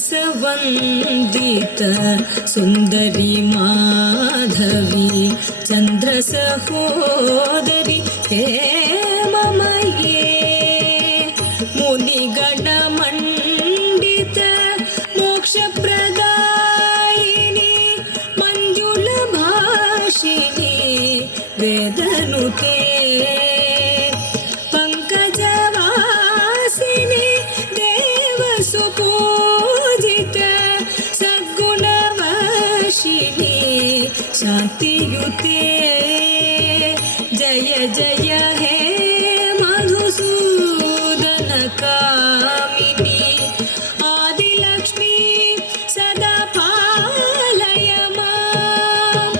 मनसवन्दित सुन्दरी माधवी चन्द्रसहोदरी हे ममये मुनिगणमण्डित मोक्षप्रदायिनी मञ्जुलभाषिणी वेदनुते पंकजवासिनी देवसुपूजित सद्गुणवर्षिणी शान्तियुते जय जय हे मधुसूदन कामिनी आदिलक्ष्मी सदा पालय माम्।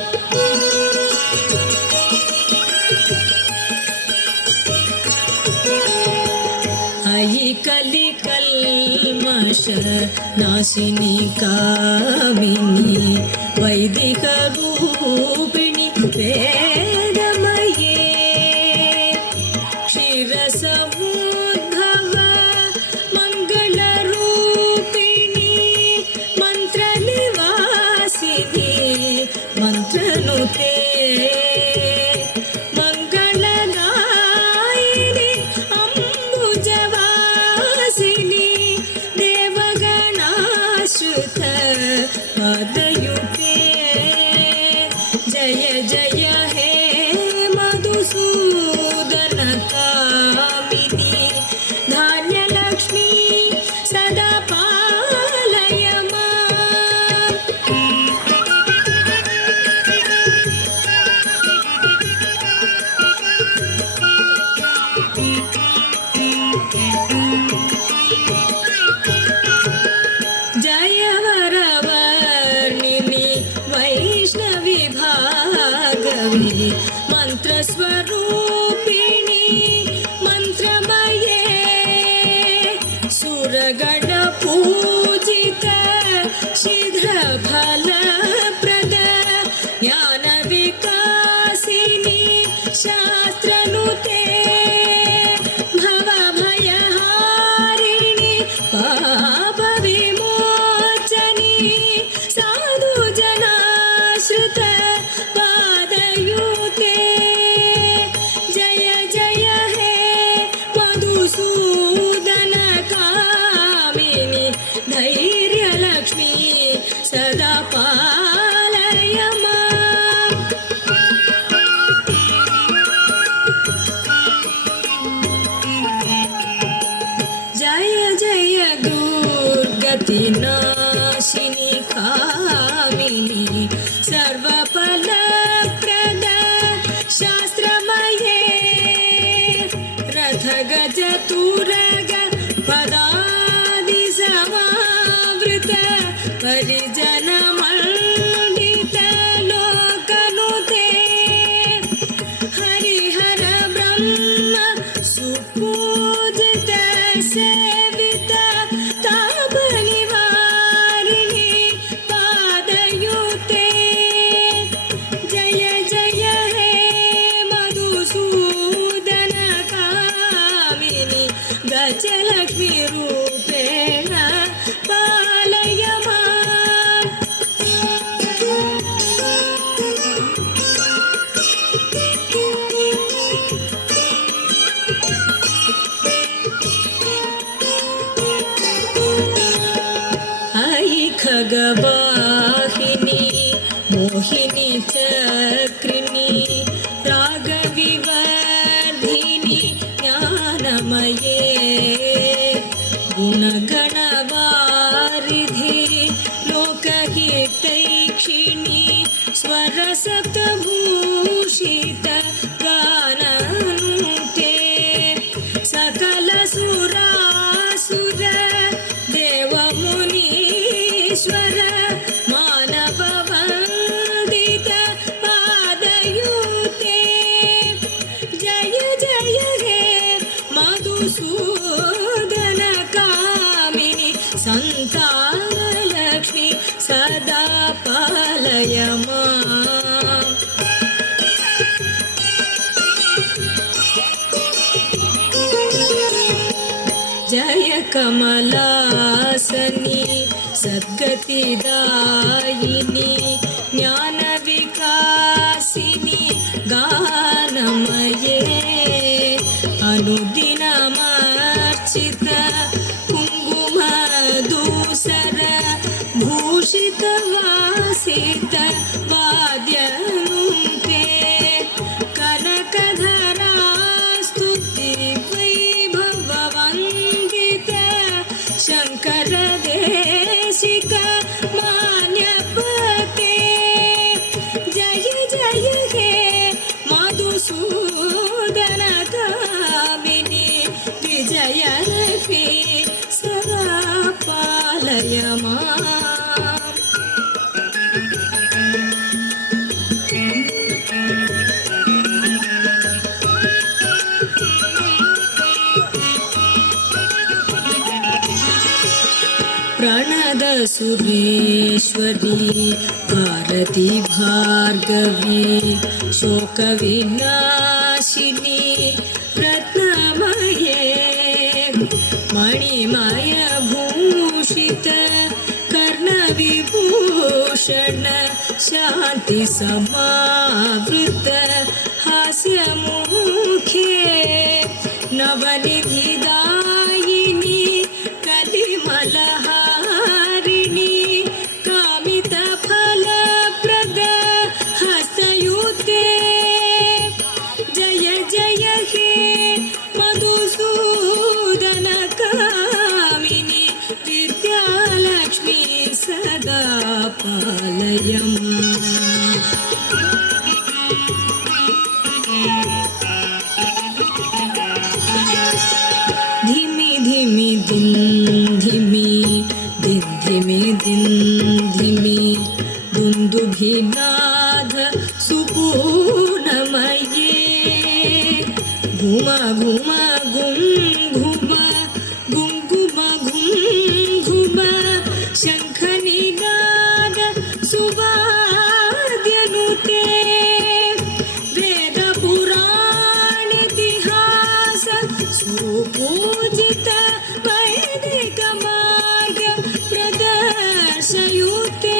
अयि कलिकल्मष नाशिनी कामिनी वैदिक रूपिणी वेदमये क्षीरसमुद्भव मङ्गलरूपिणी मन्त्रनिवासिनी मन्त्रनुते मङ्गलगायिनी अम्बुजवासिनी देवगणाश्रित पदयुते जय जय हे मधुसूदन कामिनी धान्यलक्ष्मी सदा पालय माम्। जय वरवर्णिनी वैष्णवी भागवी मन्त्रस्वरूपिणी मन्त्रमये सुरगणपूजित शीघ्रफलप्रद ज्ञानविकासिनी शास्त्रनुते भवभयहारिणी पापविमोचनी साधुजनाश्रित पादयुते जय जय हे मधुसूदन कामिनी धैर्यलक्ष्मी सदा पालय माम्। जय जय दुर्गतिनाशिनी कामिनी सर्वफलप्रद शास्त्रमये रथगजतुरग पदादिसमावृत परिजनमण्डित लोकनुते हरिहर ब्रह्म सुपूजित सेवित तापनिवारिणी पादयुते जय जय हे मधुसूदन कामिनी गजलक्ष्मी रूपेण पालय माम्। अयि खगवाहिनी मोहिनी चक्रिणी रागविवर्धिनी ज्ञानमये गुणगणवारिधि लोकहितैक्षिणी स्वरसप्तभूषित गाननुते सकलसुरासुर देवमुनीश्वर मानववन्दित पादयुते जय जय हे मधुसूदन कामिनी संतानलक्ष्मी सदा पालय माम्। जय कमलासनी सद्गतिदायिनी ज्ञानविकासिनी गानमये अनुदिनमर्चित कुङ्कुमधूसर भूषितवासित वाद्यनुते कनकधरा स्तुति वैभववन्दित शङ्कर देशिक मान्यपते जय जय हे मधुसूदन कामिनी विजयलक्ष्मी सदा पालय माम् प्रणद सुरेश्वरी भारती भार्गवी शोकविनाशिनी रत्नमये मणिमय भूषित कर्णविभूषण शान्ति समावृत हास्यमुखे नवनिधिदायिनी कलिमलहारिणी कामितफलप्रद हस्तयुते जय जय हे मधुसूदन कामिनी विद्यालक्ष्मी सदा पालय माम् धिमि धिमि दिन धिमि दिन धिमि दिन धिमि दुन्दुभिनाद सुपूर्णमये घुम घुम गुं घुम गुङ्गुम घुं घुम शङ्खनिनाद सुवाद्यनुते वेदपुराणेतिहास सुपूजित वैदिक मार्ग प्रदर्शयुते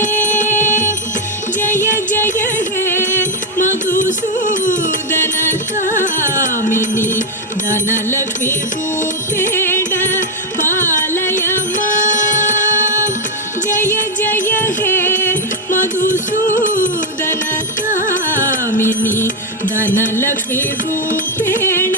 जय जय हे मधुसूदन कामिनी धनलक्ष्मी रूपेण पालय माम् जय जय हे मधुसूदन कामिनी धनलक्ष्मी रूपेण